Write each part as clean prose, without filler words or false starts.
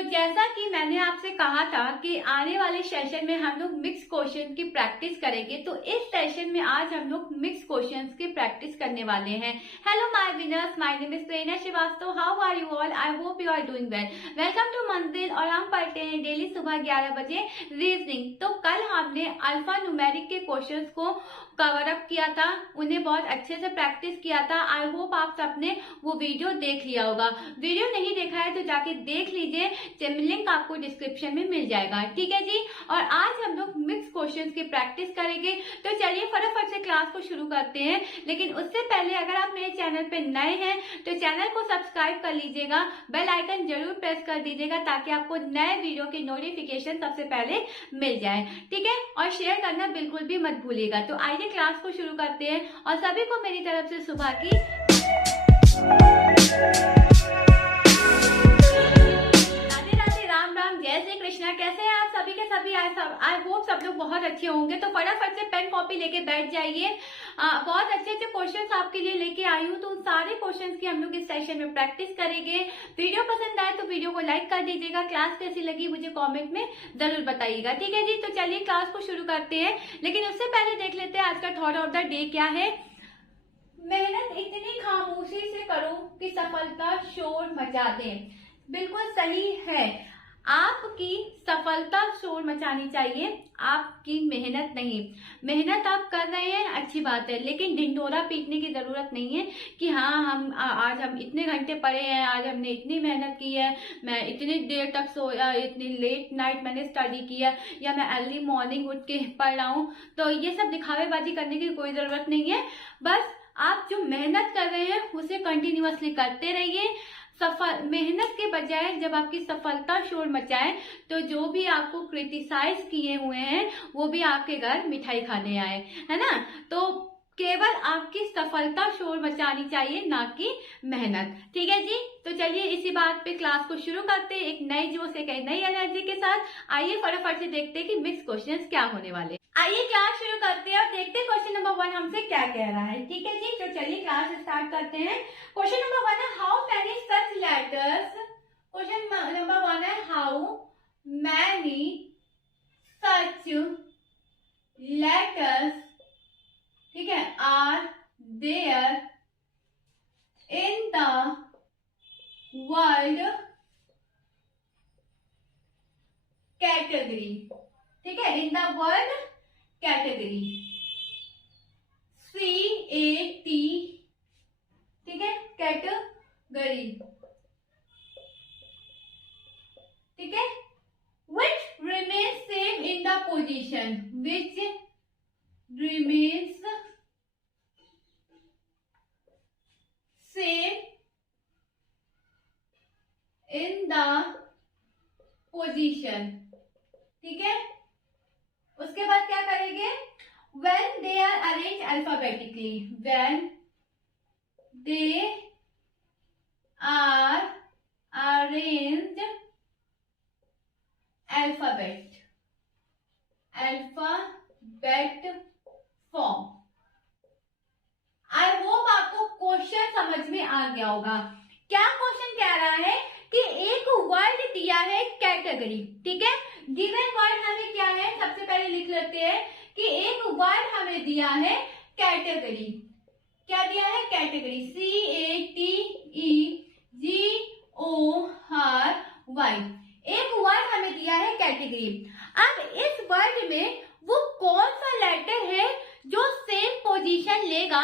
तो जैसा कि मैंने आपसे कहा था कि आने वाले सेशन में हम लोग मिक्स क्वेश्चन की प्रैक्टिस करेंगे, तो इस सेशन में आज हम लोग मिक्स क्वेश्चंस की प्रैक्टिस करने वाले हैं। Hello my winners, my name is Prerna Srivastava. How are you all? I hope you are doing well. Welcome to Manzil. और हम पढ़ते हैं डेली सुबह 11 बजे रीजनिंग। तो कल हमने अल्फा न्यूमेरिक के क्वेश्चंस को कवर अप किया था, उन्हें बहुत अच्छे से प्रैक्टिस किया था। आई होप आप सबने वो वीडियो देख लिया होगा। वीडियो नहीं देखा है तो जाके देख लीजिए, लिंक आपको डिस्क्रिप्शन में मिल जाएगा। ठीक है जी। और आज हम लोग मिक्स क्वेश्चंस की प्रैक्टिस करेंगे। तो चलिए फटाफट से क्लास को शुरू करते हैं। लेकिन उससे पहले अगर आप मेरे चैनल पे नए हैं तो चैनल को सब्सक्राइब कर लीजिएगा, बेल आइकन जरूर प्रेस कर दीजिएगा ताकि आपको नए वीडियो की नोटिफिकेशन सबसे पहले मिल जाए। ठीक है, और शेयर करना बिल्कुल भी मत भूलिएगा। तो आइए क्लास को शुरू करते हैं और सभी को मेरी तरफ से सुबह की कृष्णा। कैसे हैं आप सभी के सभी? आई होप सब लोग बहुत अच्छे होंगे। तो फटाफट से पेन कॉपी लेके बैठ जाइए। बहुत अच्छे अच्छे क्वेश्चंस आपके लिए लेके आई हूँ, तो उन सारे क्वेश्चंस की हम लोग इस सेशन में प्रैक्टिस करेंगे। वीडियो पसंद आए तो वीडियो को लाइक कर दीजिएगा। क्लास कैसी लगी मुझे कॉमेंट में जरूर बताइएगा। ठीक है जी। तो चलिए क्लास को शुरू करते हैं, लेकिन उससे पहले देख लेते हैं आज का थॉट ऑफ द डे क्या है। मेहनत इतनी खामोशी से करो कि सफलता शोर मचा दे। बिल्कुल सही है, आपकी सफलता शोर मचानी चाहिए, आपकी मेहनत नहीं। मेहनत आप कर रहे हैं अच्छी बात है, लेकिन ढिंढोरा पीटने की जरूरत नहीं है कि हाँ आज हम इतने घंटे पढ़े हैं, आज हमने इतनी मेहनत की है, मैं इतनी देर तक सोया, इतनी लेट नाइट मैंने स्टडी किया, या मैं अर्ली मॉर्निंग उठ के पढ़ रहा हूँ। तो ये सब दिखावेबाजी करने की कोई जरूरत नहीं है। बस आप जो मेहनत कर रहे हैं उसे कंटिन्यूअसली करते रहिए। मेहनत के बजाय जब आपकी सफलता शोर मचाए तो जो भी आपको क्रिटिसाइज किए हुए हैं वो भी आपके घर मिठाई खाने आए, है ना। तो केवल आपकी सफलता शोर मचानी चाहिए, ना कि मेहनत। ठीक है जी। तो चलिए इसी बात पे क्लास को शुरू करते हैं, एक नई जोश, एक नई एनर्जी के साथ। आइए फटाफट से देखते हैं कि मिक्स क्वेश्चंस क्या होने वाले। आइए क्लास शुरू करते हैं और देखते हैं क्वेश्चन नंबर 1 हमसे क्या कह रहा है। ठीक है जी। तो चलिए क्लास स्टार्ट करते हैं। क्वेश्चन नंबर 1 है how many such letters. Question number 1 है हाउ मैनी सच लेटर्स, ठीक है, are there in the world category. ठीक है, in the world category, CAT, ठीक है, कैटेगरी। ठीक है, which remains same in the position, which remains same in the position। ठीक है, उसके बाद क्या करेंगे, when they are arranged alphabetically, when they are arranged alphabet form। I hope आपको क्वेश्चन समझ में आ गया होगा। क्या क्वेश्चन कह रहा है कि एक वर्ड दिया है कैटेगरी। ठीक है, गिवन वर्ड हमें क्या है, सबसे पहले लिख लेते हैं कि एक वर्ड हमें दिया है कैटेगरी। क्या दिया है? Category, CATEGORY। एक वर्ड हमें दिया है कैटेगरी। अब इस वर्ड में वो कौन सा लेटर है जो सेम पोजीशन लेगा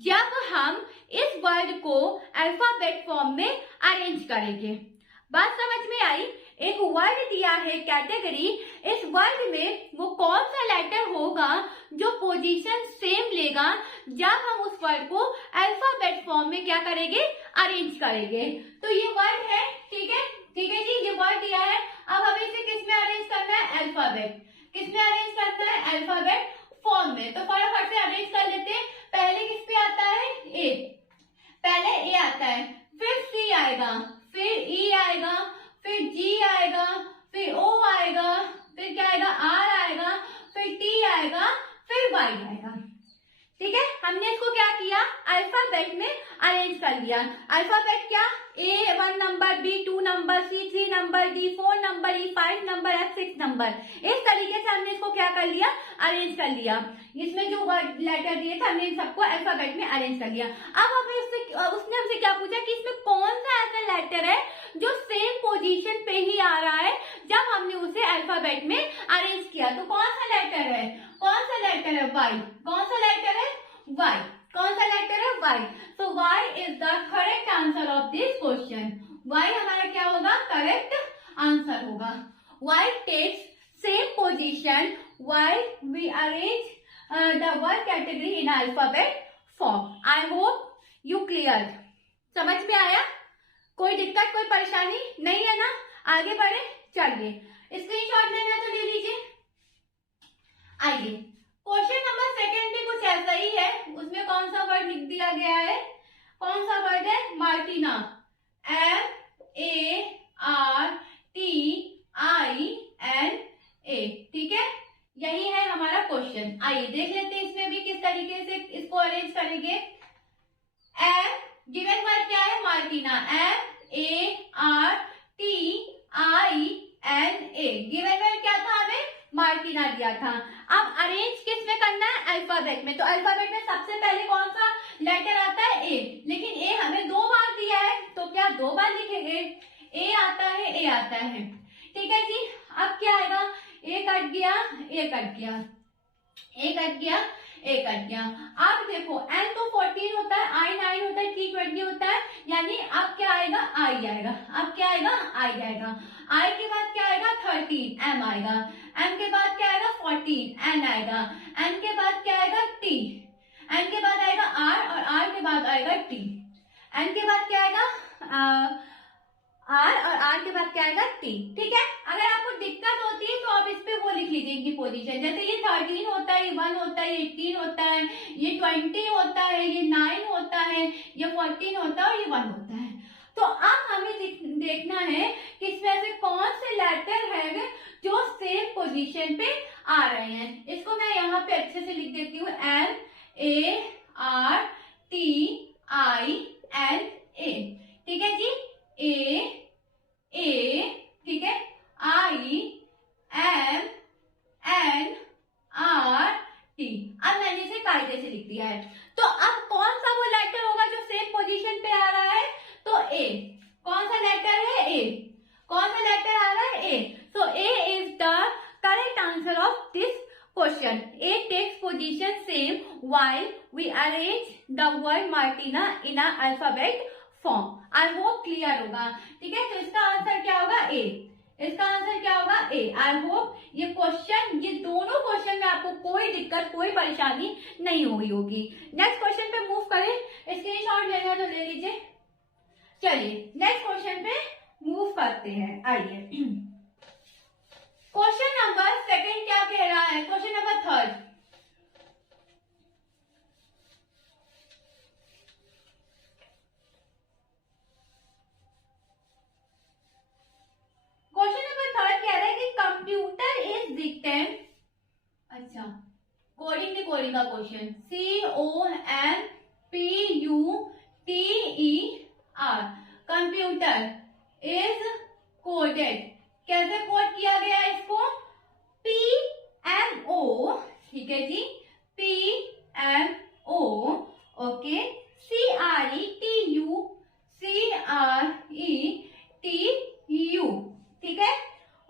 जब हम इस वर्ड को अल्फाबेट फॉर्म में अरेंज करेंगे। बात समझ में आई? एक वर्ड दिया है कैटेगरी, इस वर्ड में वो कौन सा लेटर होगा जो पोजीशन सेम लेगा जब हम उस वर्ड को अल्फाबेट फॉर्म में क्या करेंगे, अरेंज करेंगे। तो ये वर्ड है। ठीक है, ठीक है जी, ये वर्ड दिया है। अब हमें इसे किस में अरेंज करना है? अल्फाबेट। किस में अरेंज करना है? अल्फाबेट फॉर्म में। तो फटाफट से अरेंज कर लेते हैं। पहले किस पे आता है? ए। पहले ए आता है, फिर सी आएगा, फिर ई आएगा, फिर जी आएगा, फिर ओ आएगा, फिर क्या आएगा? आर आएगा, फिर टी आएगा, फिर वाई आएगा। ठीक है, हमने इसको क्या किया, अल्फाबेट में अरेंज कर लिया। अल्फाबेट क्या, ए 1 नंबर, बी 2 नंबर, सी 3 नंबर, डी 4 नंबर, ई 5 नंबर, एफ 6 नंबर। इस तरीके से हमने इसको क्या कर लिया, अरेंज कर लिया। इसमें जो वर्ड लेटर दिए थे हमने इन सबको अल्फाबेट में अरेंज कर लिया। अब हमें उसने हमसे क्या पूछा कि इसमें कौन सा ऐसा लेटर है जो सेम पोजीशन पे ही आ रहा है जब हमने उसे अल्फाबेट में अरेंज किया। तो कौन सा लेटर है, कौन सा लेटर है, वाई। कौन सा लेटर है, वाई। कौन सा लेटर है, Y. So Y is the correct answer of this question. Y हमारा क्या होगा, करेक्ट आंसर होगा। Y takes same position Y we arrange the word category in alphabet form. I hope you clear. समझ में आया, कोई दिक्कत कोई परेशानी नहीं है ना। आगे बढ़े, चलिए स्क्रीनशॉट लेना तो ले लीजिए। आइए क्वेश्चन नंबर सेकंड भी कुछ ऐसा ही है। उसमें कौन सा वर्ड लिख दिया गया है, कौन सा वर्ड है, मार्टिना। MARTINA। ठीक है, यही है हमारा क्वेश्चन। आइए देख लेते हैं इसमें भी किस तरीके से इसको अरेंज करेंगे। गिवन वर्ड क्या है, मार्टिना। MARTINA। गिवन वर्ड क्या था, हमें मार्टिना दिया था। अब अरेंज किस में करना है, अल्फाबेट में। तो अल्फाबेट में सबसे पहले कौन सा लेटर आता है, ए। लेकिन ए हमें 2 बार दिया है, तो क्या 2 बार लिखेंगे, ए आता है, ए आता है। ठीक है जी, अब क्या आएगा, ए कट गया, ए कट गया, ए कट गया, ए कट गया। अब देखो एन तो 14 होता है, आई 9 होता है, टी 20 होता है, यानी अब क्या आएगा, आई आएगा। अब क्या आएगा, आई आएगा। आई के बाद क्या आएगा, 13, एम आएगा। एम के बाद क्या आएगा, 14, एन आएगा। एन के बाद क्या आएगा, टी। एन के बाद आएगा आर, और आर के बाद आएगा टी। एन के बाद क्या आएगा, आर, और आर के बाद क्या आएगा, टी। ठीक है, अगर आपको दिक्कत होती है तो आप इस पे वो लिख लीजिए इनकी पोजीशन। जैसे ये 13 होता है, ये 1 होता है, ये 18 होता है, ये 20 होता है, ये 9 होता है, ये 14 होता है, और ये 1 होता है। तो अब हमें देखना है कि इसमें से कौन से लेटर है जो सेम पोजीशन पे आ रहे हैं। इसको मैं यहाँ पे अच्छे से लिख देती हूँ, MARTINA। ठीक है जी, ए, ठीक है, IMNRT। अब मैंने इसे कायदे से लिख दिया है। तो अब कौन सा वो लेटर होगा जो सेम पोजीशन पे आ रहा है, तो ए। कौन सा लेटर है, ए। कौन सा लेटर आ रहा है, A. So A is the correct answer of this question. A takes position same while we arrange the word Martina in a alphabet form। I hope clear होगा। ठीक है, तो इसका आंसर क्या होगा, ए। इसका आंसर क्या होगा, ए। आई होप ये क्वेश्चन, ये दोनों क्वेश्चन में आपको कोई दिक्कत कोई परेशानी नहीं हुई होगी। नेक्स्ट क्वेश्चन पे मूव करें, स्क्रीनशॉट लेना तो ले लीजिए। चलिए नेक्स्ट क्वेश्चन पे मूव करते हैं। आइए क्वेश्चन नंबर सेकंड क्या कह रहा है, question number third. Question number third कह रहा है कि कंप्यूटर इज रिटन, अच्छा कोडिंग की कोडिंग का question, COMPUTER। Computer is coded, कैसे कोड किया गया है इसको, PMO। ठीक है जी, PMO। Okay, CRETU। ठीक है,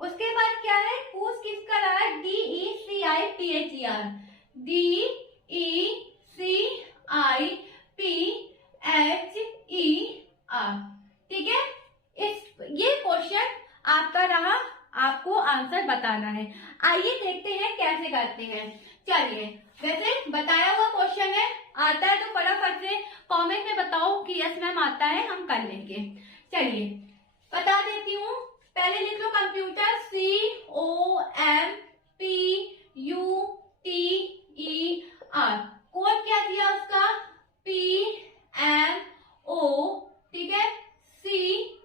उसके बाद क्या है, पूछ किसका रहा है, DECIPHER। DECIPHER। ठीक है, ये क्वेश्चन आपका रहा, आपको आंसर बताना है। आइए देखते हैं कैसे करते हैं। चलिए, वैसे बताया हुआ क्वेश्चन है, आता है तो फटाफट से कमेंट में बताओ कि यस मैम आता है, हम कर लेंगे। चलिए बता देती हूँ, पहले लिख लो कंप्यूटर, COMPUTER। कोड क्या दिया उसका, PMO। ठीक है, CRETU।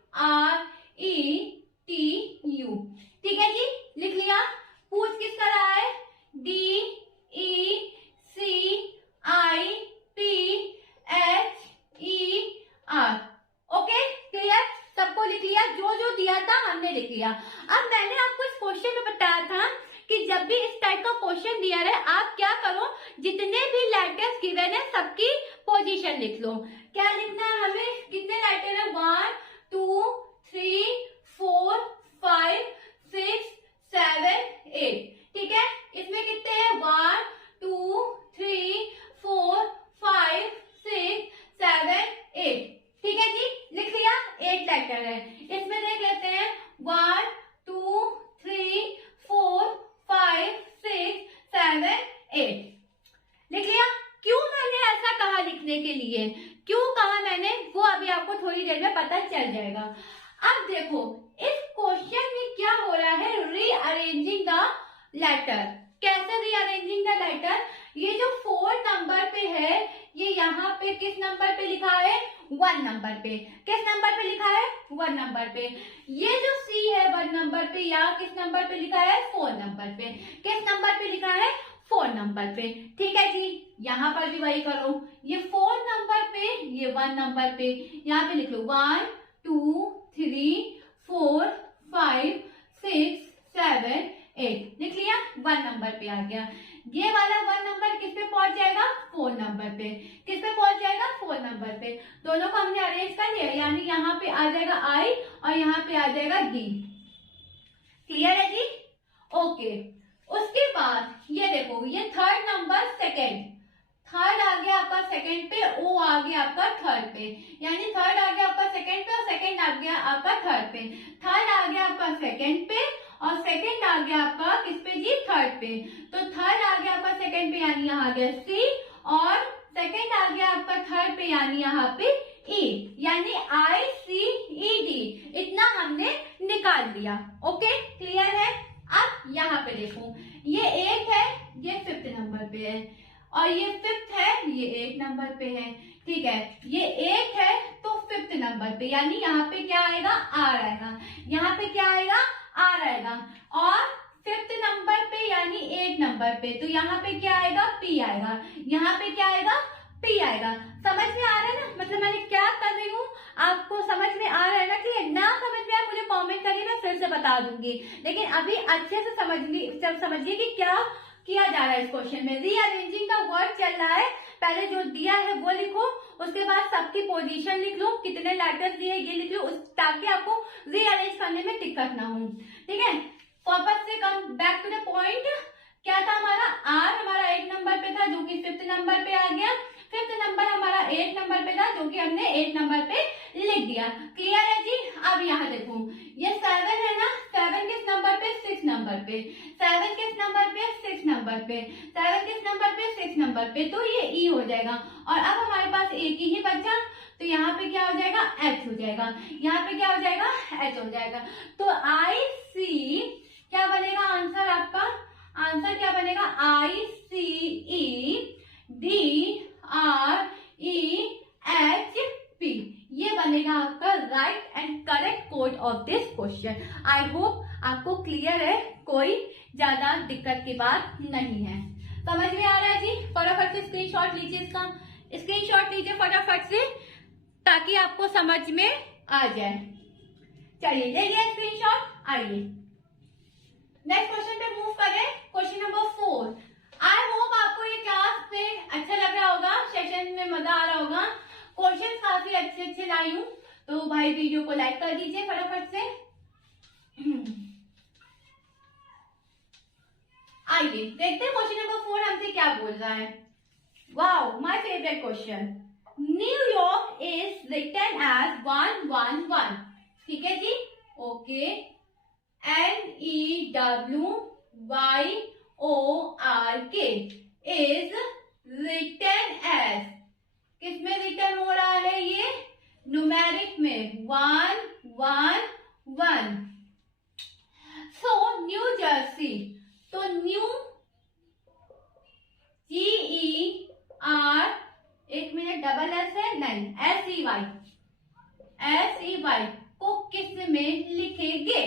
ठीक है जी, लिख लिया। पूछ किसका रहा है, DECIPHER। अब मैंने आपको इस क्वेश्चन में बताया था कि जब भी इस टाइप का क्वेश्चन दिया रहे आप क्या करो, जितने भी लेटर्स गिवन है सबकी पोजीशन लिख लो। क्या लिखना है हमें, कितने लेटर है, 1 2 3 4 5 6 7 8, ठीक है। इसमें कितने हैं, 1 2 3 4 5 6 7 8, ठीक है जी, लिख लिया, 8 लेटर है। इसमें देख लेते हैं 1 2 3 4 5 6 7 8, लिख लिया। क्यों मैंने ऐसा कहा लिखने के लिए, क्यों कहा मैंने, वो अभी आपको थोड़ी देर में पता चल जाएगा। अब देखो इस क्वेश्चन में क्या हो रहा है, रीअरेंजिंग द लेटर। कैसे रीअरेंजिंग द लेटर, ये जो 4 नंबर पे है ये यहाँ पे किस नंबर पे लिखा है, 1 नंबर पे। किस नंबर पे लिखा है, 1 नंबर पे। ये जो C है 1 नंबर पे, यहाँ किस नंबर पे लिखा है, 4 नंबर पे। किस नंबर पे लिखा है, 4 नंबर पे, ठीक है जी। यहाँ पर भी वही करो, ये 4 नंबर पे, ये 1 नंबर पे, यहाँ पे लिख लो 1 2 3 4 5 6 7 8, लिख लिया, 1 नंबर पे आ गया। ये वाला 1 नंबर किस पे पहुंच जाएगा, 4 नंबर पे। किस पे पहुंच जाएगा, 4 नंबर पे। दोनों को हमने अरेंज कर लिया, यानी यहाँ पे आ जाएगा I और यहाँ पे आ जाएगा D। क्लियर है जी, ओके। उसके बाद ये देखो, ये 3rd नंबर सेकेंड, 3rd आ गया आपका सेकेंड पे, O आ गया आपका 3rd पे, यानी 3rd आ गया आपका सेकेंड पे और सेकेंड आ गया आपका 3rd पे। 3rd आ गया आपका सेकेंड पे और सेकेंड आ गया आपका किस पे जी, 3rd पे। तो 3rd आ गया आपका सेकेंड पे, यानी यहाँ आ गया C, और सेकेंड आ गया आपका 3rd पे, यानी यहाँ पे E, यानी ICED, इतना हमने निकाल दिया। ओके, क्लियर है। अब यहाँ पे देखो, ये 1 है, ये 5th नंबर पे है, और ये 5th है, ये 8 नंबर पे है, ठीक है। ये 1 है तो 5th नंबर पे, यानी यहाँ पे क्या आएगा, R आएगा। यहाँ पे क्या आएगा, R आएगा। और 5th नंबर पे यानी 8 नंबर पे, तो यहाँ पे क्या आएगा, P आएगा। यहाँ पे क्या आएगा, P आएगा। समझ में आ रहा है ना, मतलब मैंने क्या कर रही हूँ, आपको समझ में आ रहा है ना। कि ना समझ में आए मुझे कमेंट करिए, मैं फिर से बता दूंगी, लेकिन अभी अच्छे से समझिए कि क्या किया जा रहा है इस क्वेश्चन में। रीअरेंजिंग का वर्ड चल रहा है, पहले जो दिया है वो लिखो, उसके बाद सबकी पोजीशन लिख लो, कितने लेटर्स दिए ये लिख लो, ताकि आपको रीअरेंज करने में दिक्कत ना हो, ठीक है। वापस से come back to the point, क्या था हमारा, R हमारा 8 नंबर पे था जो कि 5th नंबर पे आ गया। 5th नंबर हमारा 8 नंबर पे था जो कि हमने 8 नंबर पे लिख दिया। क्लियर है जी। अब यहाँ देखो, ये 7 है ना, 7 किस नंबर पे, 6 नंबर पे। 7 किस नंबर पे, 6 नंबर पे। 7 किस नंबर पे, 6 नंबर पे, तो ये E हो जाएगा। और अब हमारे पास एक ही बचा, तो यहाँ पे क्या हो जाएगा, H हो जाएगा। यहाँ पे क्या हो जाएगा, H हो जाएगा। तो IC क्या बनेगा आंसर आपका, आंसर क्या बनेगा, ICEDREHP, ये बनेगा आपका right and correct code of this question. I hope आपको क्लियर है, कोई ज्यादा दिक्कत की बात नहीं है। समझ में आ रहा है जी। फटाफट से स्क्रीनशॉट लीजिए, इसका स्क्रीनशॉट लीजिए फटाफट से, ताकि आपको समझ में आ जाए। चलिए ले लिया स्क्रीनशॉट, आइए नेक्स्ट क्वेश्चन पे मूव करें। Question number 4। आई होप आपको ये क्लास में अच्छा लग रहा होगा, सेशन में मजा आ रहा होगा। क्वेश्चन काफी अच्छे अच्छे लाई हूँ, तो भाई वीडियो को लाइक कर दीजिए फटाफट से। आइए देखते हैं क्वेश्चन नंबर 4 हमसे क्या बोल रहा है। Wow, my favourite question. New York is written as 111, ठीक है जी, okay. NEWYORK is written as, किसमें रिटर्न हो रहा है ये, न्यूमेरिक में, 111। सो न्यू जर्सी, तो न्यू GER, एक मिनट, डबल एस है नहीं, SEY को किस में लिखेंगे,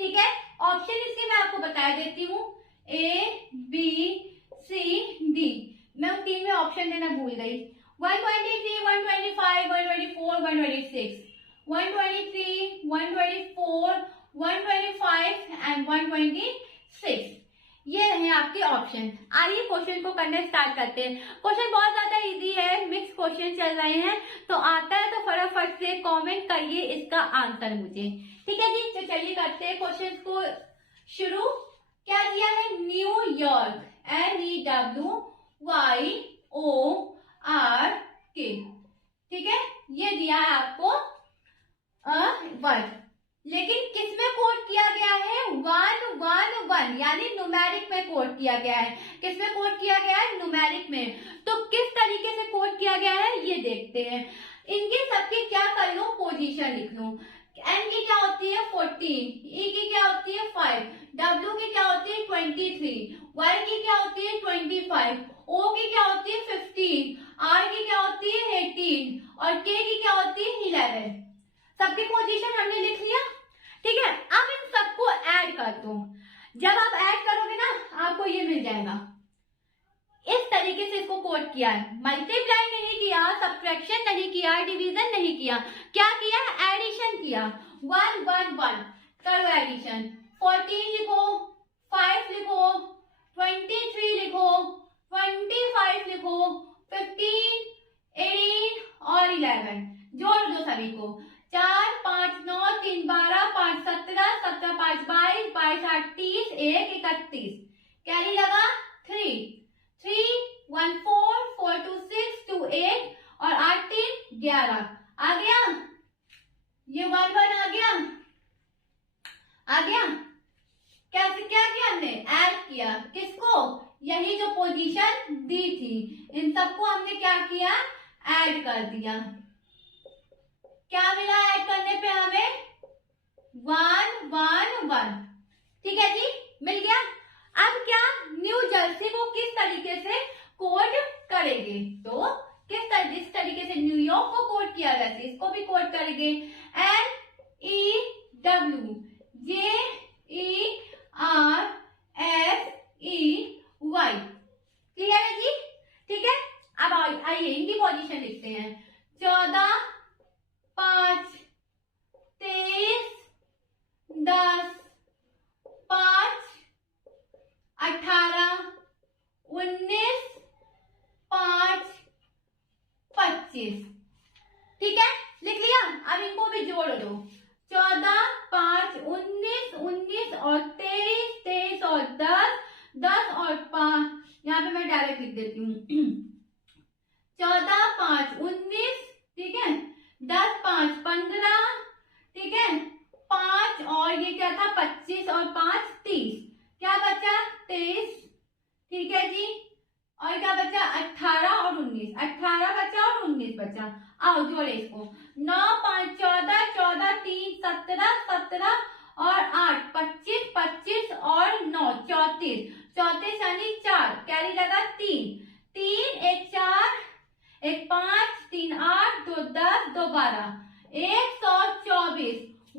ठीक है। ऑप्शन इसके मैं आपको बता देती हूँ, ABCD। मैं उन 3 में ऑप्शन देना भूल गई। 123, 125, 124, 126, 123, 124, 125 एंड 126। ये रहे आपके ऑप्शन। आइए क्वेश्चन को करना स्टार्ट करते हैं। क्वेश्चन बहुत ज्यादा इजी है, मिक्स क्वेश्चन चल रहे हैं, तो आता है तो फटाफट से कमेंट करिए इसका आंसर मुझे, ठीक है जी। तो चलिए करते हैं क्वेश्चन को शुरू। क्या दिया है? न्यूयॉर्क, NEWYORK, ठीक है, ये दिया है आपको वर्ड। लेकिन किस में कोड किया गया है? 111 यानी न्यूमेरिक में कोड किया गया है। किस में कोड किया गया है? न्यूमेरिक में। तो किस तरीके से कोड किया गया है ये देखते हैं। इनके सबके क्या कर लो? पोजीशन लिख लो। एन की क्या होती है? 14, ई की क्या होती है? 5, डब्ल्यू की क्या होती है? 23, वाई की क्या होती है? 25, ओ की क्या होती है? 15, आर की क्या होती है? 18 और के की क्या होती है? 11। सबकी पोजीशन हमने लिख लिया, ठीक है। अब इन सबको ऐड कर दो। जब आप ऐड करोगे ना आपको ये मिल जाएगा। इस तरीके से इसको कोड किया है। मल्टीप्लाई नहीं किया, सब्ट्रैक्शन नहीं किया, डिवीजन नहीं किया, क्या किया? एडिशन किया। 1 1 1 करो एडिशन। 14 लिखो, 5 लिखो, 23 लिखो, 25 लिखो, 15, 18 और 11 जोड़ दो सभी को। 4 5 9 3 12 5 17 17 5 22 22 8 30 1 31। कैरी लगा 3 3 1 4 4 2 6 2 8 और 8 3 11 आ गया। ये 1 1 आ गया, आ गया। कैसे क्या किया हमने? ऐड किया। किसको? यही जो पोजीशन दी थी इन सबको हमने क्या किया? ऐड कर दिया। क्या मिला ऐड करने पे हमें? 1 1 1, ठीक है जी, मिल गया। अब क्या? न्यू जर्सी को किस तरीके से कोड करेंगे? तो जिस तरीके से न्यूयॉर्क को कोड किया वैसे इसको भी कोड करेंगे। NEWJERSEY, क्लियर है जी? ठीक है। अब आइए इनकी पोजीशन लिखते हैं। 14 5 23 10 5 18 19 5 25, ठीक है, लिख लिया। अब इनको भी जोड़ दो। 14 5 19 19 और 23 23 और 10 10 और 5, यहाँ पे मैं डायरेक्ट लिख देती हूँ। 14 5 19, ठीक है, 10 5 15, ठीक है, 5 और ये क्या था? 25 और 5 30, क्या बचा? 23, ठीक है जी। और क्या बचा? 18 और 19, 18 बचा और 19 बचा। आओ जोड़े इसको। 9 5 14 14 3 17 17 और 8 25 25 और 9 34 34 यानी 4, कैरी लगा 3 3 1 4 1 5 3 8 2 10 2 12 124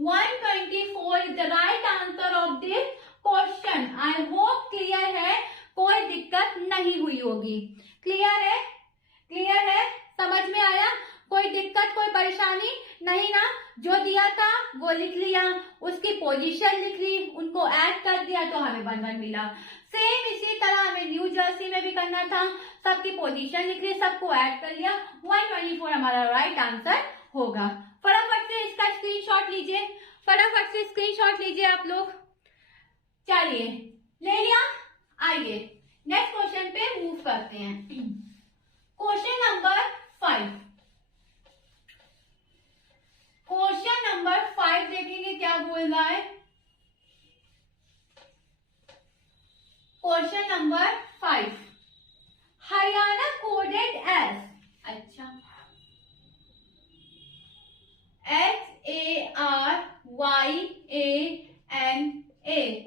124 is the right answer of this question. I hope clear है, कोई दिक्कत नहीं हुई होगी। क्लियर है? क्लियर है? समझ में आया? कोई दिक्कत कोई परेशानी नहीं ना? जो दिया था वो लिख लिया, उसकी पोजीशन लिख ली, उनको ऐड कर दिया तो हमें 1 1 मिला। सेम इसी तरह हमें न्यू जर्सी में भी करना था। सबकी पोजीशन लिख ली, सबको ऐड कर लिया, 124 हमारा राइट आंसर होगा। फटाफट से इसका स्क्रीनशॉट लीजिए, फटाफट से स्क्रीनशॉट लीजिए आप लोग। चलिए ले लिया। आइए नेक्स्ट क्वेश्चन पे मूव करते हैं। Question number 5। क्वेश्चन नंबर 5 देखेंगे क्या बोल रहा है। Question number 5, Haryana coded as, अच्छा, HARYANA,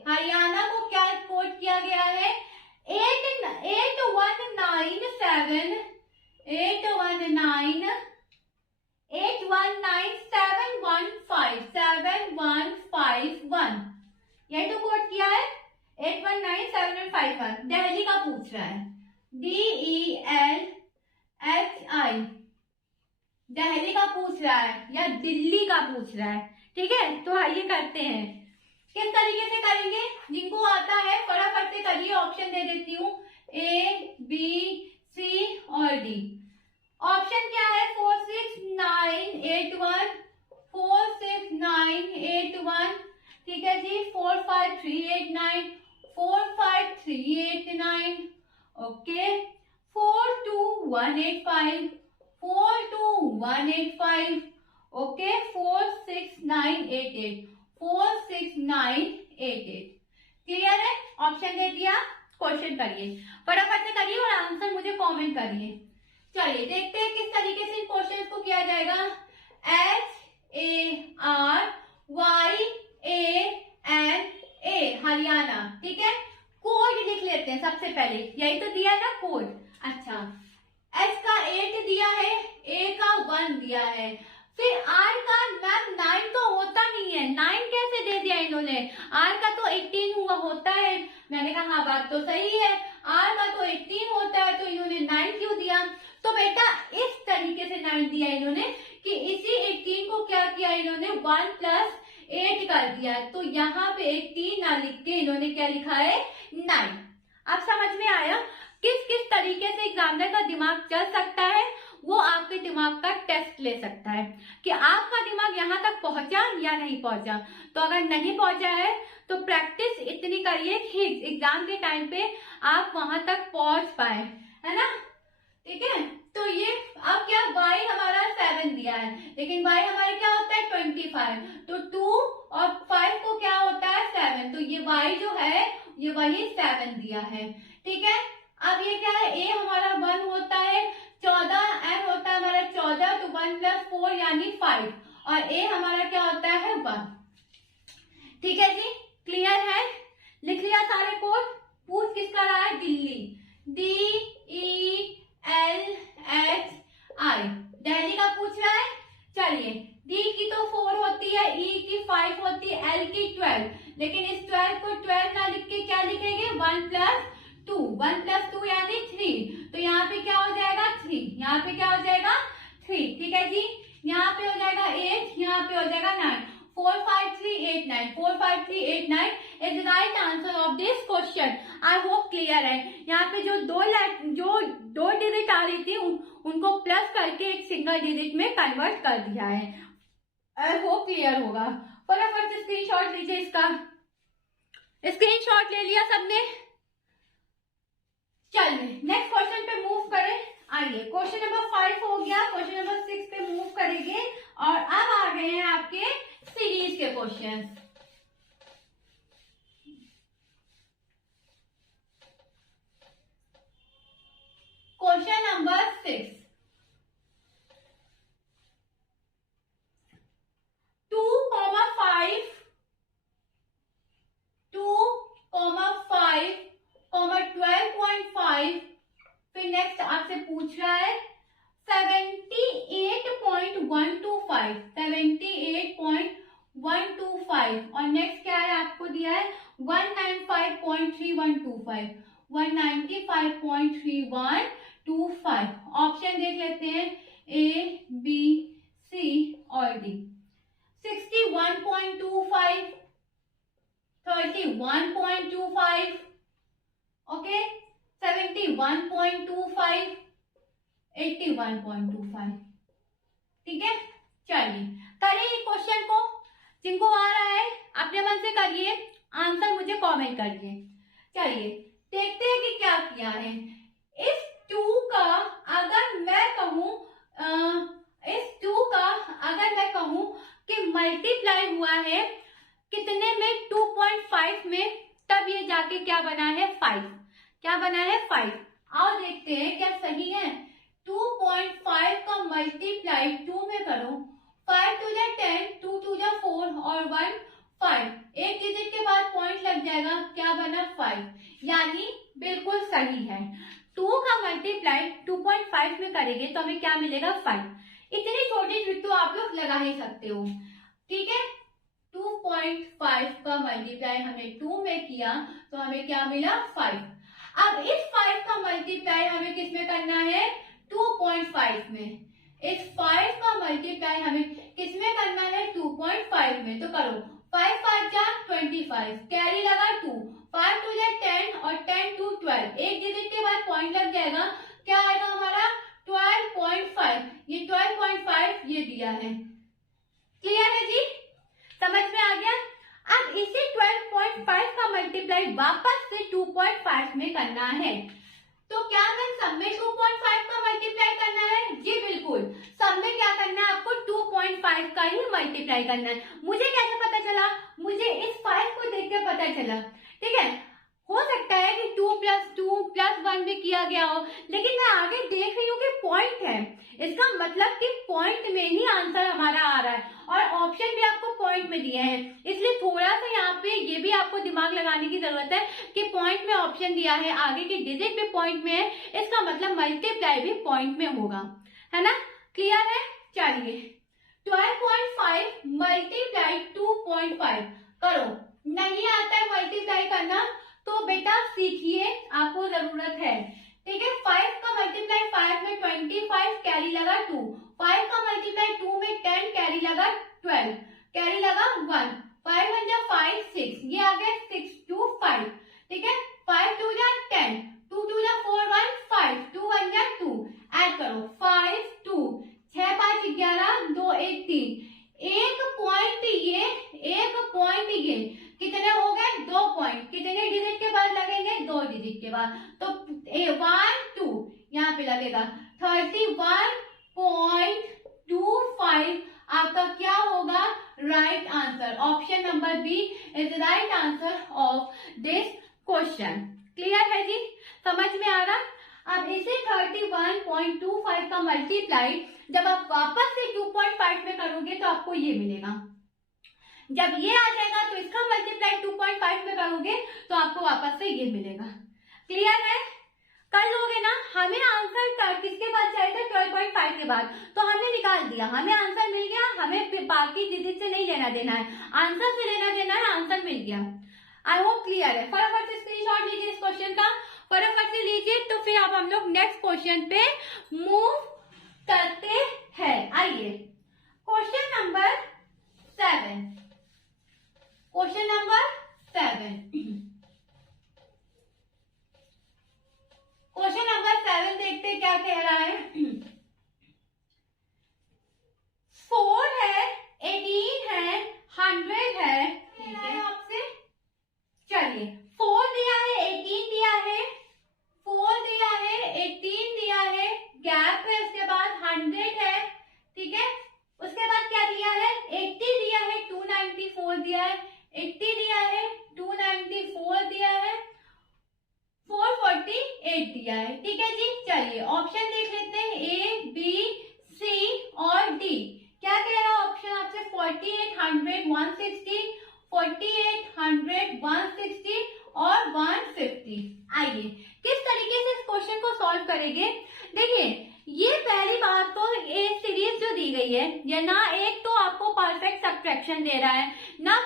हरियाणा को क्या कोड किया गया है? 8197 819 7151 यही तो कोड किया है। 819751 दिल्ली का पूछ रहा है। DELHI दिल्ली का पूछ रहा है या दिल्ली का पूछ रहा है, ठीक है। तो आइए करते हैं। किस तरीके से करेंगे, जिनको आता है फटाफट से करिए, ऑप्शन दे देती हूँ ए बी सी और डी। ऑप्शन क्या है 46981, 46981, ठीक है जी, 45389, 45389, ओके, 42185, 42185, ओके, 46988, 46988। क्लियर है, ऑप्शन दे दिया, क्वेश्चन करिए, फटाफट से करिए और आंसर मुझे कमेंट करिए। चलिए देखते हैं किस तरीके से इन क्वेश्चन को किया जाएगा। HARYANA, हरियाणा, ठीक है। कोड लिख लेते हैं सबसे पहले, यही तो दिया ना कोड। अच्छा, H का 8 दिया है, A का 1 दिया है, फिर R का मैम 9 तो होता नहीं है, 9 कैसे दे दिया इन्होंने, R का तो 18 हुआ होता है। मैंने कहा हाँ बात तो सही है, R का तो 18 होता है, तो इन्होंने 9 क्यों दिया। तो बेटा इस तरीके से 9 दिया इन्होंने कि इसी 18 को क्या किया इन्होंने 1 + 8 कर दिया, तो यहाँ पे 18 ना लिख के इन्होंने क्या लिखा है 9। अब समझ में आया किस किस तरीके से एग्जामिनर का दिमाग चल सकता है, वो आपके दिमाग का टेस्ट ले सकता है कि आपका दिमाग यहाँ तक पहुंचा या नहीं पहुंचा। तो अगर नहीं पहुंचा है तो प्रैक्टिस इतनी करिए कि एग्जाम के टाइम पे आप वहां तक पहुंच पाए, है ना, ठीक है। तो ये अब क्या y हमारा 7 दिया है, लेकिन y हमारा क्या होता है 25, तो 2 और 5 को क्या होता है 7, तो ये y जो है ये वही 7 दिया है, ठीक है। अब ये क्या है a हमारा 1 होता है, 14 m होता है हमारा 14, तो 1 + 4 यानी 5, और a हमारा क्या होता है 1, ठीक है जी। क्लियर है, लिख लिया सारे कोड। पूछ किसका रहा है, दिल्ली, DELHI, दिल्ली का पूछ रहा है। चलिए D की तो 4 होती है, E की 5 होती है, L की 12, लेकिन इस 12 को 12 ना लिख के क्या लिखेंगे 1 + 2, 1 + 2 यानी 3, तो यहाँ पे क्या हो जाएगा 3, यहाँ पे क्या हो जाएगा 3, ठीक है जी। यहाँ पे हो जाएगा 8, यहाँ पे हो जाएगा 9, 45389, 45389 is right answer of this question. I hope clear है। यहाँ पे जो दो डिजिट आ रही थी उनको प्लस करके एक सिंगल डिजिट में कन्वर्ट कर दिया है। आई होप क्लियर होगा। फटाफट से स्क्रीनशॉट लीजिए, इसका स्क्रीनशॉट ले लिया सबने। चलिए नेक्स्ट क्वेश्चन पे मूव करें। आइए क्वेश्चन नंबर 5 हो गया, क्वेश्चन नंबर 6 पे मूव करेंगे और अब आ गए हैं आपके सीरीज के क्वेश्चन। क्वेश्चन नंबर 6, 2,5, 12.5, फिर नेक्स्ट आपसे पूछ रहा है 78.125, 78.125, और नेक्स्ट क्या है आपको दिया है 195.3125, 195.3125। ऑप्शन देख लेते हैं A, B, C और D। 61.25, 31.25, ओके, 71.25, 81.25, ठीक है। चलिए करिए क्वेश्चन को, जिनको आ रहा है अपने मन से करिए, आंसर मुझे कमेंट करिए। चलिए देखते हैं कि क्या किया है। इस 2 का अगर मैं कहूं कि मल्टीप्लाई हुआ है कितने में 2.5 में, तब ये जाके क्या बना है 5, क्या बना है 5। आओ देखते हैं क्या सही है। 2.5 का मल्टीप्लाई 2 में करो, 5 × 10, 2 × 4 और 1 5, एक डिजिट के बाद पॉइंट लग जाएगा, क्या बना 5, यानी बिल्कुल सही है। 2 का मल्टीप्लाई 2.5 में करेंगे तो हमें क्या मिलेगा 5। इतनी छोटी ट्रिक तो आप लोग लगा ही सकते हो, ठीक है। 2.5 का मल्टीप्लाई हमने 2 में किया तो हमें क्या मिला 5। अब इस 5 का मल्टीप्लाई हमें किस में करना है 2.5 में। इस 5 का मल्टीप्लाई हमें किस में करना है 2.5 में, तो करो 5 5 जा 25, कैरी लगा 2, 5 2 जा 10 और 10 2 12, एक डिजिट के बाद पॉइंट लग जाएगा, क्या आएगा हमारा 12.5, ये 12.5 ये दिया है। क्लियर है जी, समझ में आ गया। अब इसी 12.5 का मल्टीप्लाई वापस से 2.5 में करना है, तो क्या हमें सब में 2.5 का मल्टीप्लाई करना है? जी बिल्कुल, सब में क्या करना है आपको 2.5 का ही मल्टीप्लाई करना है। मुझे कैसे पता चला? मुझे इस 5 को देख के पता चला, ठीक है। हो सकता है कि 2 + 2 + 1 भी किया गया हो, लेकिन मैं आगे देख रही हूँ कि पॉइंट है, इसका मतलब कि पॉइंट में ही आंसर हमारा आ रहा है और ऑप्शन भी आपको पॉइंट में दिए हैं, इसलिए थोड़ा सा यहाँ पे ये भी आपको दिमाग लगाने की जरूरत है कि पॉइंट में ऑप्शन दिया है, आगे की डिजिट भी पॉइंट में है, इसका मतलब मल्टीप्लाई भी पॉइंट में होगा, है ना। क्लियर है, चलिए 12.5 मल्टीप्लाई 2.5 करो। नहीं आता है मल्टीप्लाई करना तो बेटा सीखिए, आपको जरूरत है, ठीक है। 5 का मल्टीप्लाई 5 में 25, कैरी लगा 2, 5 का मल्टीप्लाई 2 में 10, कैरी लगा 12, कैरी लगा 1, 5 1 जा 5 6, ये आ गया 6 2 5, ठीक है। 5 2 जा 10, 2 2 जा 4 1 5, 2 1 जा 2, ऐड करो 5 2, 6 5 11, 2 1 3, एक पॉइंट ये कितने हो गए? 2 पॉइंट, कितने डिजिट के बाद लगेंगे? 2 डिजिट के बाद, तो 1 2 यहाँ पे लगेगा 31.25 आपका क्या होगा? Right answer, option number B is right answer of this question. Clear है जी, समझ में आ रहा। अब इसे 31.25 का मल्टीप्लाई जब आप वापस से 2.5 में करोगे तो आपको ये मिलेगा, जब ये आ जाएगा तो इसका मल्टीप्लाई 2.5 में करोगे तो आपको वापस से ये मिलेगा। क्लियर है, कर लोगे ना। हमें आंसर किसके बाद चाहिए था? 12.5 के बाद, तो हमने निकाल दिया, हमें आंसर मिल गया, हमें बाकी डिजिट से नहीं लेना देना है, आंसर से लेना देना है, आंसर मिल गया। आई होप क्लियर है। फटाफट से स्क्रीनशॉट लीजिए इस क्वेश्चन का, फटाफट से लीजिए, तो फिर अब हम लोग नेक्स्ट क्वेश्चन पे मूव करते हैं। आइए question number 7, question number 7, question number 7 देखते क्या कह रहा है। 4 है, 18 है, 100 है, ठीक है आपसे। चलिए 4 दिया है, 18 दिया है, 4 दिया है, 18 दिया है, गैप है, उसके बाद 100 है, ठीक है। उसके बाद क्या दिया है? 80 दिया है, 294 दिया है, 80 दिया है, 294 दिया है, 448 दिया है, ठीक है जी। चलिए ऑप्शन देख लेते हैं, ए बी सी और डी। क्या कह रहा है ऑप्शन आपसे? 48 100 160, 48 100 160 और 150। आइए किस तरीके से इस क्वेश्चन को सॉल्व करेंगे। देखिए ये पहली बात तो ये सीरीज जो दी गई है, ये ना एक तो आपको परफेक्ट सब्ट्रैक्शन दे रहा है, ना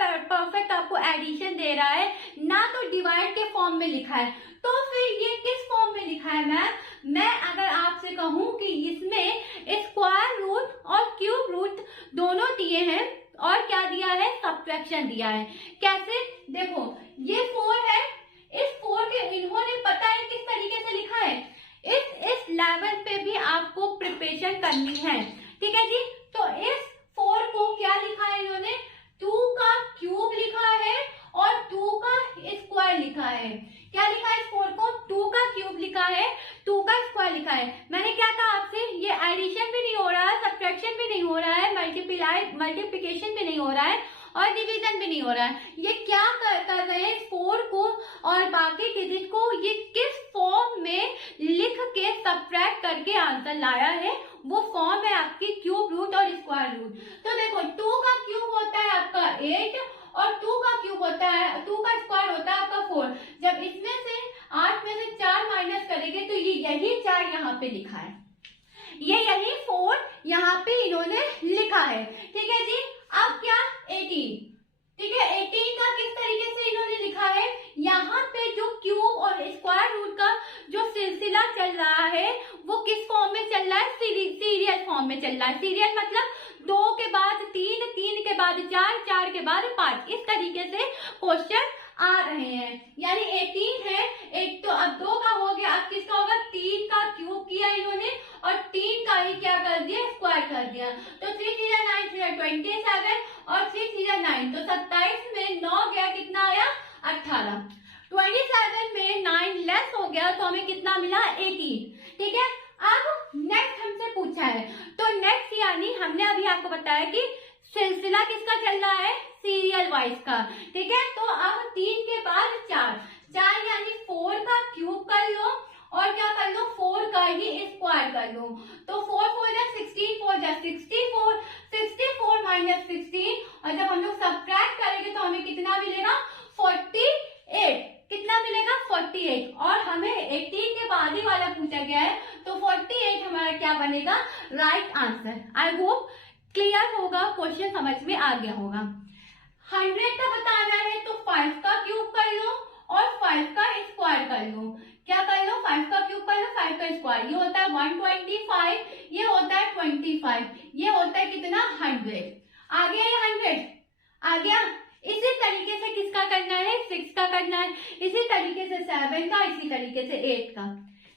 परफेक्ट आपको एडिशन दे रहा है, ना तो डिवाइड के फॉर्म में लिखा है, तो फिर ये किस फॉर्म में लिखा है मैम? मैं अगर आपसे कहूं कि इसमें स्क्वायर रूट और क्यूब रूट दोनों दिए हैं और क्या दिया है? सब्ट्रैक्शन दिया है। कैसे? देखो ये 4 है, इस 4 के इन्होंने पता है किस तरीके से लिखा है, इस लेवल पे भी आपको प्रिपरेशन करनी है, ठीक है जी। तो इस 4 को क्या लिखा है इन्होंने? 2 का क्यूब लिखा है और 2 का स्क्वायर लिखा है। क्या लिखा है इस 4 को? 2 का क्यूब लिखा है, 2 का स्क्वायर लिखा है। मैंने क्या कहा आपसे? ये एडिशन भी नहीं हो रहा है, सब्ट्रैक्शन भी नहीं हो रहा है, मल्टीप्लिकेशन भी नहीं हो रहा है और डिवीजन भी नहीं हो रहा है। ये क्या कर रहे हैं? 4 को और बाकी डिजिट को ये किस फॉर्म में लिख के सब्ट्रैक्ट करके आंसर लाया है, वो फॉर्म है आपकी क्यूब रूट और स्क्वायर रूट। तो देखो 2 का क्यूब होता है आपका 8 और 2 का क्यूब होता है, 2 का स्क्वायर होता है आपका 4। जब इसमें से 8 में से 4 माइनस करेंगे तो ये यही 4 यहाँ पे लिखा है, ये यही 4 यहाँ पे इन्होंने लिखा है, ठीक है जी। अब क्या? 18, ठीक है। 18 का किस तरीके से इन्होंने लिखा है? यहाँ पे जो क्यूब और स्क्वायर रूट का जो सिलसिला चल रहा है वो किस फॉर्म में चल रहा है? सीरियल फॉर्म में चल रहा है। सीरियल मतलब 2 के बाद 3, 3 के बाद 4, 4 के बाद 5, इस तरीके से क्वेश्चन आ रहे हैं। यानी 18 है, एक तो अब 2 का हो गया, अब किसका होगा, 3 का क्यूब किया इन्होंने और 3 का ही क्या कर दिया, स्क्वायर कर दिया। तो 3 3 9 27 और 3 3 9, तो 27 में 9 गया, कितना आया, 18। 27 में 9 लेस हो गया तो हमें कितना मिला, 18। ठीक है, अब नेक्स्ट हमसे पूछा है, तो नेक्स्ट यानी हमने अभी आपको बताया कि सिलसिला किसका चल रहा है, सीरियल वाइज का। ठीक है, तो अब 3 के बाद 4, 4 यानी 4 का क्यूब कर लो और क्या कर लो, 4 का ही स्क्वायर कर लो। तो 4 4 जा 16, 4 जा 64, 64 माइनस 16, और जब हम लोग सब्ट्रैक्ट करेंगे तो हमें कितना मिलेगा, 48। कितना मिलेगा, 48। और हमें 18 के बाद ही वाला पूछा गया है, तो 48 हमारा क्या बनेगा, right answer. I hope clear होगा, क्वेश्चन समझ में आ गया होगा। 100 का बताना है तो 5 का क्यूब कर लो और 5 का स्क्वायर कर लो। क्या कर लो, 5 का क्यूब कर लो, 5 का स्क्वायर, ये होता है 125, ये होता है 25, ये होता है कितना, 100। आ गया ये 100, आ गया। इसी तरीके से किसका करना है, 6 का करना है, इसी तरीके से 7 का, इसी तरीके से 8 का।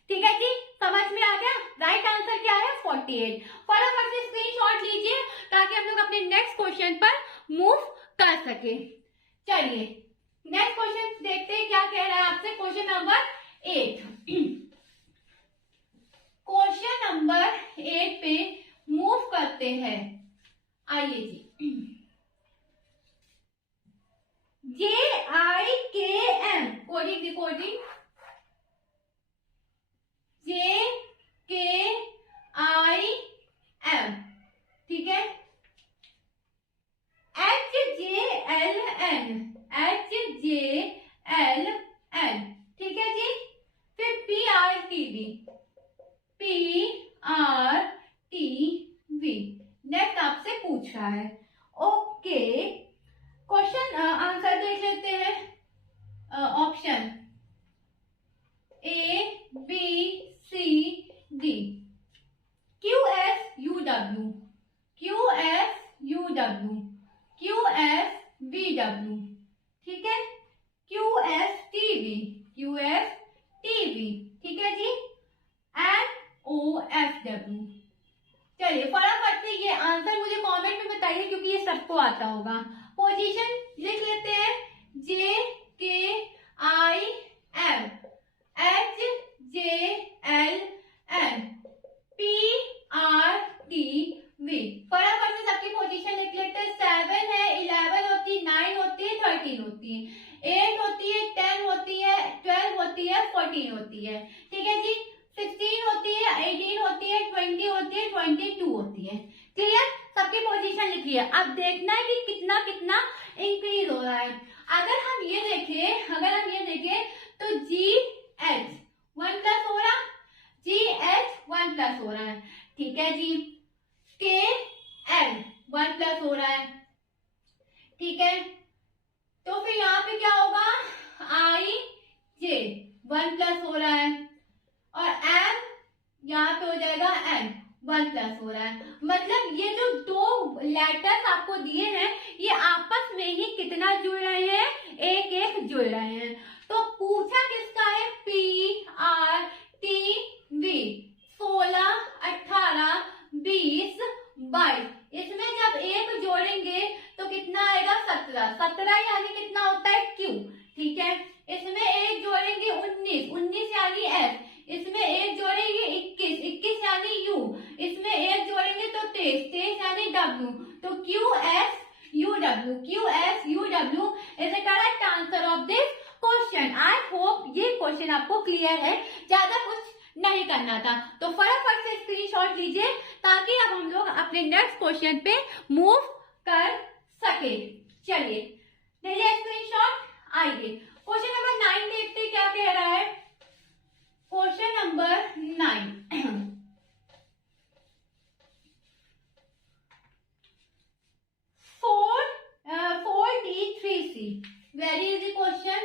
ठीक है जी, समझ में आ गया। राइट आंसर क्या है, 48। फटाफट से स्क्रीनशॉट लीजिए ताकि हम लोग अपने नेक्स्ट क्वेश्चन पर मूव कर सके। चलिए नेक्स्ट क्वेश्चन देखते हैं क्या कह रहा है आपसे। क्वेश्चन नंबर 8, क्वेश्चन नंबर 8 पे मूव करते हैं। आइए जी, JIKM, कोडिंग रिकॉर्डिंग, JKIM, ठीक है, HJLN, HJLN, ठीक है जी। फिर PRTV, PRTV नेक्स्ट आपसे पूछ रहा है। ओके, क्वेश्चन आंसर देख लेते हैं। Option ABCD, QSUW, QSUW, QSBW, ठीक है, QSTV, QSTV, ठीक है जी, NOFW। चलिए फटाफट से ये आंसर मुझे कमेंट में बताइए क्योंकि ये सबको आता होगा। पोजीशन लिख लेते हैं, JKIM, HJLN, PRTV। फटाफट से सबकी पोजीशन लिख लेते हैं। 7 है, 11 होती है, 9 होती है, 13 होती है, 8 होती है, 10 होती है, 12 होती है, 14 होती है, ठीक है जी। 16 होती है, 18 होती है, 20 होती है, 22 होती है। क्लियर, सबकी पोजीशन लिखिए। अब देखना है कि कितना कितना इंक्रीज हो रहा है। अगर हम ये देखें तो GH 1 प्लस हो रहा, GH 1 प्लस हो रहा है, ठीक है जी। KL 1 प्लस हो रहा है, ठीक है। तो फिर यहाँ पे क्या होगा, IJ 1 प्लस हो रहा है और M यहाँ पे हो जाएगा N 1 प्लस हो रहा है। मतलब ये जो दो लेटर्स आपको दिए हैं ये आपस में ही कितना जुड़ रहे हैं, एक एक जुड़ रहे हैं। तो पूछा किसका है, PRTV 16, 18, 20, 22। इसमें जब एक जोड़ेंगे तो कितना आएगा, 17। 17 यानी कितना होता है, Q, ठीक है। इसमें एक जोड़ेंगे 19, 19 यानी S। इसमें एक जोड़ेंगे 21, 21 यानी U। इसमें एक जोड़ेंगे तो 23, 23 यानी W। तो QSUW, QSUW is the correct answer of this question. I hope ये क्वेश्चन आपको क्लियर है, ज्यादा कुछ नहीं करना था। तो फटाफट से स्क्रीनशॉट लीजिए ताकि अब हम लोग अपने नेक्स्ट क्वेश्चन पे मूव कर सके। चलिए लीजिए स्क्रीनशॉट। आइए क्वेश्चन नंबर 9 देखते क्या कह रहा है। Question number 9, 4D3C, very easy question.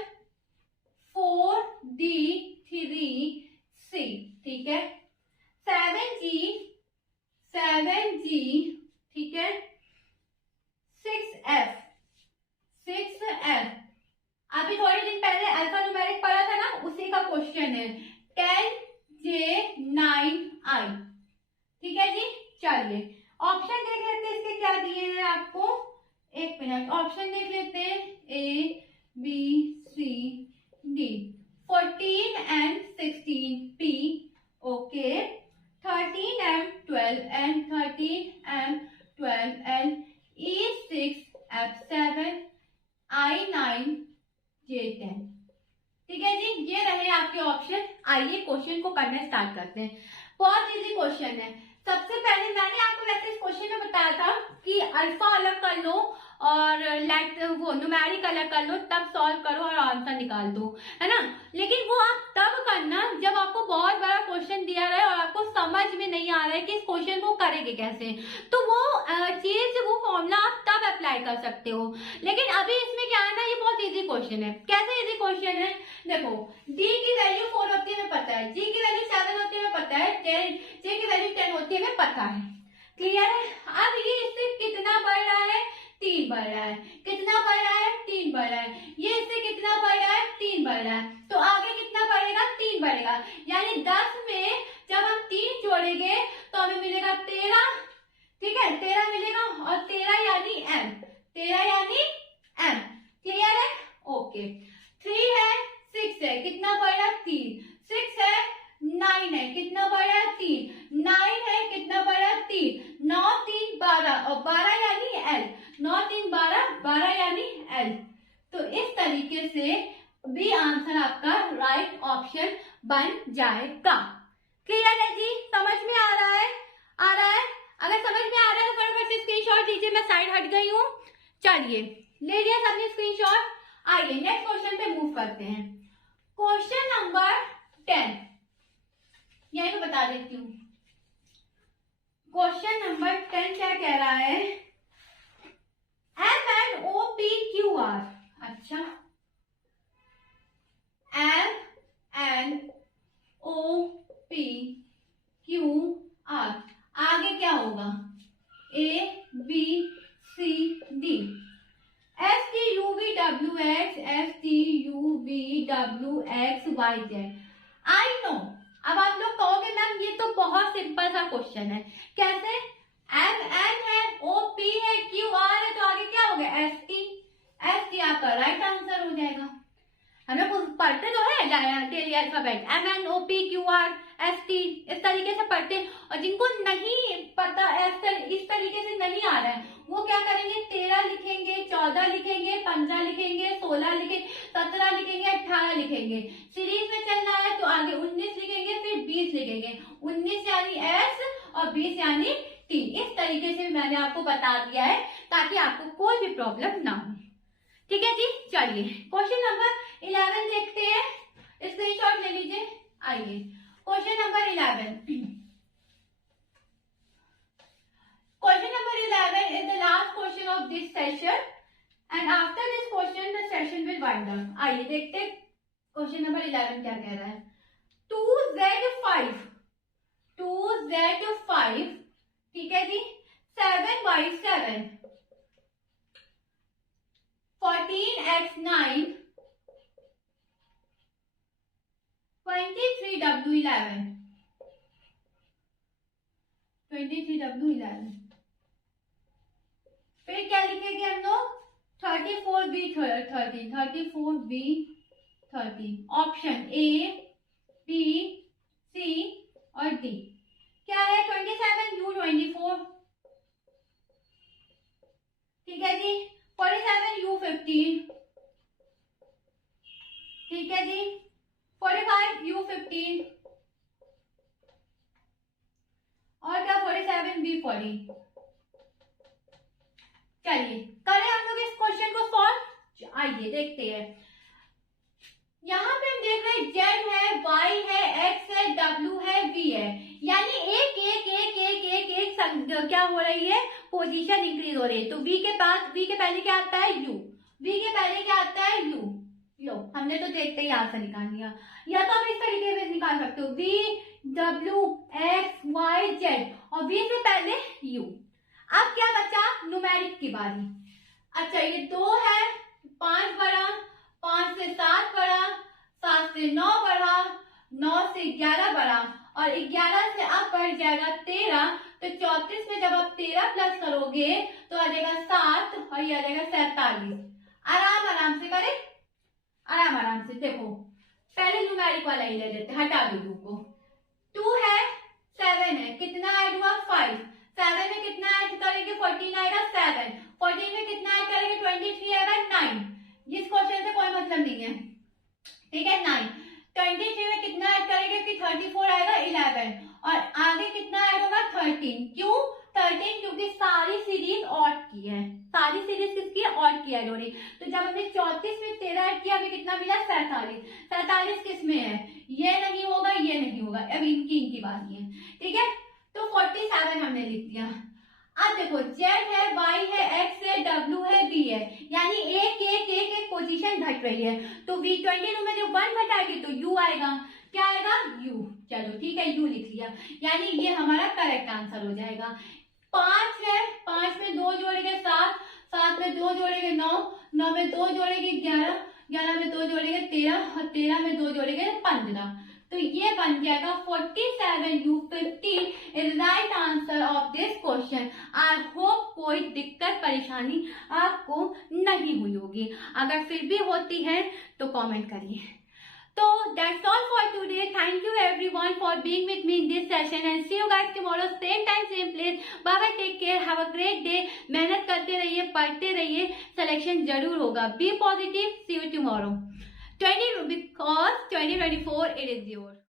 4D3C, ठीक है। 7G, ठीक है। 6F, 6F अभी थोड़े दिन पहले अल्फा न्यूमेरिक पढ़ा था ना, उसी का क्वेश्चन है। 10J9I, ठीक है जी। चलिए ऑप्शन देख लेते हैं इसके क्या दिए हैं आपको, एक मिनट ऑप्शन देख लेते हैं। ABCD 14 and 16P, okay. 13M 12N 13M 12N E6F7 I9 J10, ठीक है जी। ये रहे आपके ऑप्शन। आइए क्वेश्चन को करना स्टार्ट करते हैं। बहुत इजी क्वेश्चन है। सबसे पहले मैंने आपको वैसे इस क्वेश्चन में बताया था कि अल्फा अलग कर लो और वो न्यूमेरिक अलग कर लो, तब सॉल्व करो और आंसर निकाल दो, है ना। लेकिन वो आप तब करना जब आपको बहुत बड़ा क्वेश्चन दिया रहे और आपको समझ में नहीं आ रहा है कि इस क्वेश्चन को करेंगे कैसे, तो वो चीज वो फॉर्मूला आप तब अप्लाई कर सकते हो। लेकिन अभी इसमें क्या है ना, ये बहुत इजी क्वेश्चन है। कैसे इजी क्वेश्चन है, देखो डी की वैल्यू 4 होती है हमें पता है, जी की वैल्यू 7 होती है हमें पता है, जे की वैल्यू 10 होती है हमें पता है, क्लियर है। अब ये इससे कितना बढ़ रहा है, 3 बढ़ रहा है। कितना बढ़ रहा है, 3 बढ़ रहा है। ये इससे कितना बढ़ रहा है, 3 बढ़ रहा है। तो आगे कितना बढ़ेगा, 3 बढ़ेगा। यानी 10 में जब हम 3 जोड़ेंगे तो हमें मिलेगा 13, ठीक है, 13 मिलेगा। और 13 यानी m, 13 यानी m, क्लियर है, ओके। 3 है, 6 है, कितना बढ़ रहा है, 3। 6 है, 9 है, कितना बढ़ रहा है, 3। 9 है, कितना बढ़ रहा है, 3। 9 3 12 और 12 यानी l, 9 3 12, 12 यानी l। तो इस तरीके से बी आंसर आपका राइट ऑप्शन बन जाएगा। क्लियर है जी, समझ में आ रहा है, आ रहा है। अगर समझ में आ रहा है तो फटाफट से स्क्रीनशॉट लीजिए। मैं साइड हट गई हूँ। चलिए ले लिया सबने स्क्रीनशॉट। आइए नेक्स्ट क्वेश्चन पे मूव करते हैं। क्वेश्चन नंबर 10 यही मैं बता देती हूँ। क्वेश्चन नंबर 10 क्या कह रहा है, MNOPQR, अच्छा MNOPQR आगे क्या होगा, ABCD, STUVWX, STUVWXYZ। I know. अब आप लोग कहोगे मैम ये तो बहुत सिंपल सा क्वेश्चन है, कैसे, MN है, OP है, QR है, तो आगे क्या हो गया, ST। ST आपका राइट आंसर हो जाएगा। हमें पढ़ते तो है डेली अल्फाबेट, MNOPQR ST, इस तरीके से पढ़ते हैं। और जिनको नहीं पता, इस तरीके से नहीं आ रहा है, वो क्या करेंगे, 13 लिखेंगे, 14 लिखेंगे, 15 लिखेंगे, 16 लिखेंगे, 17 लिखेंगे, 18 लिखेंगे। सीरीज में चलना है तो आगे 19 लिखेंगे, फिर 20 लिखेंगे। 19 यानी S और 20 यानी T। इस तरीके से मैंने आपको बता दिया है ताकि आपको कोई भी प्रॉब्लम ना हो, ठीक है जी। चलिए क्वेश्चन नंबर 11 देखते हैं, स्क्रीनशॉट ले लीजिए। आइए question number 11। Question number 11 is the last question of this session and after this question the session will wind up। आइए देखते हैं क्वेश्चन नंबर 11 क्या कह रहा है। 2Z5, 2Z5, ठीक है जी। 7Y7, 14X9, 23W11, 23W11। फिर क्या लिखेंगे हम लोग, 34B13, 34B13। Option A, B, C और D क्या है, 27U24, ठीक है जी। 47U15, ठीक है जी। 45U15 और क्या, 47B40। चलिए करें हम लोग इस क्वेश्चन को सॉल्व। आइए देखते हैं। यहाँ पे हम देख रहे हैं Z है, Y है, X है, W है, V है, यानी एक क्या हो रही है, पोजीशन इंक्रीज हो रही है। तो V के पहले क्या आता है, U। V के पहले क्या आता है, U। लो हमने तो देखते ही आंसर निकाल लिया। या तो आप इस तरीके से निकाल सकते हो, V W X Y Z और V से पहले U। अब क्या बचा, न्यूमेरिक की बारी। अच्छा ये 2 है, 5 बढ़ा, 5 से 7 बढ़ा, 7 से 9 बढ़ा, 9 से 11 बढ़ा, और 11 से अब बढ़ जाएगा 13। तो 34 में जब आप 13 प्लस करोगे तो आ जाएगा 7 और ये आ जाएगा 47। आराम आराम से करें, आराम आराम से। देखो पहले न्यूमेरिक वाला ही ले लेते, हटा दो 2 को। 2 है, 7 है, कितना ऐड हुआ 5, 7 में कितना ऐड करेंगे 14 आएगा 7, 14 में कितना ऐड करेंगे 23 आएगा 9। जिस क्वेश्चन से कोई मतलब नहीं है, ठीक है 9। 23 में कितना ऐड करेंगे कि 34 आएगा 11, और आगे कितना ऐड होगा 13। क्यों 13? क्योंकि सारी सीरीज ऑड की है, सारी सीरीज किसकी है, ऑड की है लोरी। तो जब हमने 34 में 13 ऐड किया, अभी कितना मिला 47। 47 किस में है, ये नहीं होगा, ये नहीं होगा, अब इनकी बात है, ठीक है। तो 47 हमने लिख दिया। अब देखो Z है, Y है, X है, W है, V है, यानी एक पोजीशन घट रही है। तो V22 में जो 1 घटाएगी तो U आएगा, क्या आएगा U। चलो ठीक है, U लिख लिया, यानी ये हमारा करेक्ट आंसर हो जाएगा। 5 है, 5 में 2 जोड़ेंगे 7, 7 में 2 जोड़ेंगे 9, 9 में 2 जोड़ेंगे 11, 11 में 2 जोड़ेंगे 13, और 13 में 2 जोड़ेंगे 15। तो ये बन जाएगा 47U50 is right answer of this question. I hope कोई दिक्कत परेशानी आपको नहीं हुई होगी, अगर फिर भी होती है तो कमेंट करिए। So that's all for today. Thank you everyone for being with me in this session and see you guys tomorrow same time same place. Bye bye, take care, have a great day. मेहनत करते रहिए, पढ़ते रहिए, selection जरूर होगा। Be positive, see you tomorrow. 20 because 2024 it is yours.